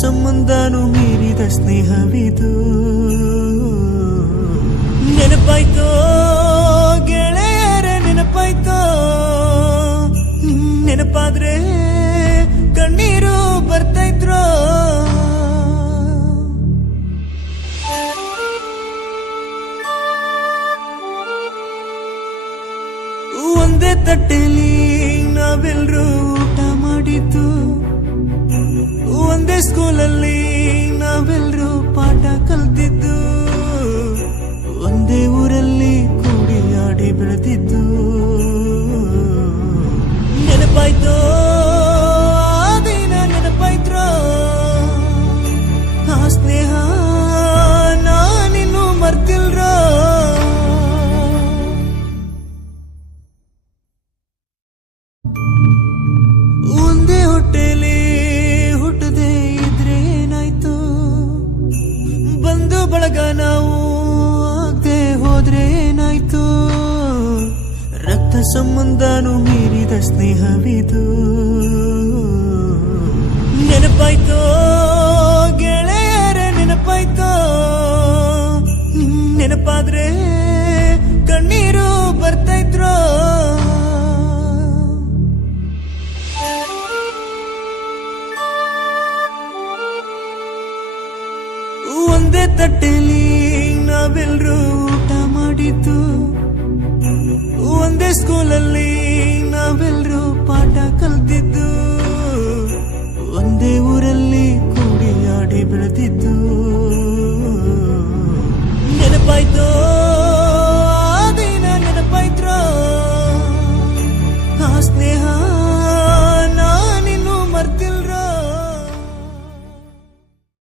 ಸಂಬಂಧನೂ ಮೀರಿದ ಸ್ನೇಹವಿದು. ನೆನಪಾಯ್ತೋ ಗೆಳೆಯರ ನೆನಪಾಯ್ತೋ, ನೆನಪಾದ್ರೆ ಕಣ್ಣೀರು ಬರ್ತಾಯಿದ್ರು. ಒಂದೇ ತಟ್ಟೆಲಿ ನಾವೆಲ್ಲರೂ ಊಟ ಮಾಡಿದ್ದು, ಒಂದೇ ಸ್ಕೂಲಲ್ಲಿ ನಾವೆಲ್ಲರೂ ಪಾಠ ಕಲ್ತಿದ್ದು, ಒಂದೇ ಊರಲ್ಲಿ ಕೂಡಿ ಆಡಿ ಬೆಳೆದಿದ್ದು. ನೆನಪಾಯ್ತೋ ಆ ದಿನ, ನೆನಪಾಯ್ತ್ರೋ ಆ ಸ್ನೇಹ ನಾನಿನ್ನು ಮರ್ತಿಲ್ರೋ. ಒಂದೇ ಹೊಟ್ಟೆಲಿ ಹುಟ್ಟದೆ ಇದ್ರೆ ಏನಾಯ್ತು, ಬಂದು ಬಳಗ ನಾವು ಆಗದೆ ಹೋದ್ರೆ ಏನಾಯ್ತು. ರಕ್ತ ಸಂಬಂಧನೂ ಮೀರಿದ ಸ್ನೇಹವಿದು. ನೆನಪಾಯ್ತೋ ಗೆಳೆಯರ ನೆನಪಾಯ್ತೋ, ನೆನಪಾದ್ರೆ ಕಣ್ಣೀರು ಬರ್ತಾಯಿದ್ರು. ಒಂದೇ ತಟ್ಟೆಲಿ ನಾವೆಲ್ಲರೂ ಊಟ ಮಾಡಿದ್ದು, ಒಂದೇ ಸ್ಕೂಲಲ್ಲಿ ನಾವೆಲ್ಲರೂ ಪಾಠ ಕಲ್ತಿದ್ದು, ಒಂದೇ ಊರಲ್ಲಿ ಕೂಡಿ ಆಡಿ ಬೆಳೆದಿದ್ದು. ನೆನಪಾಯ್ತೋ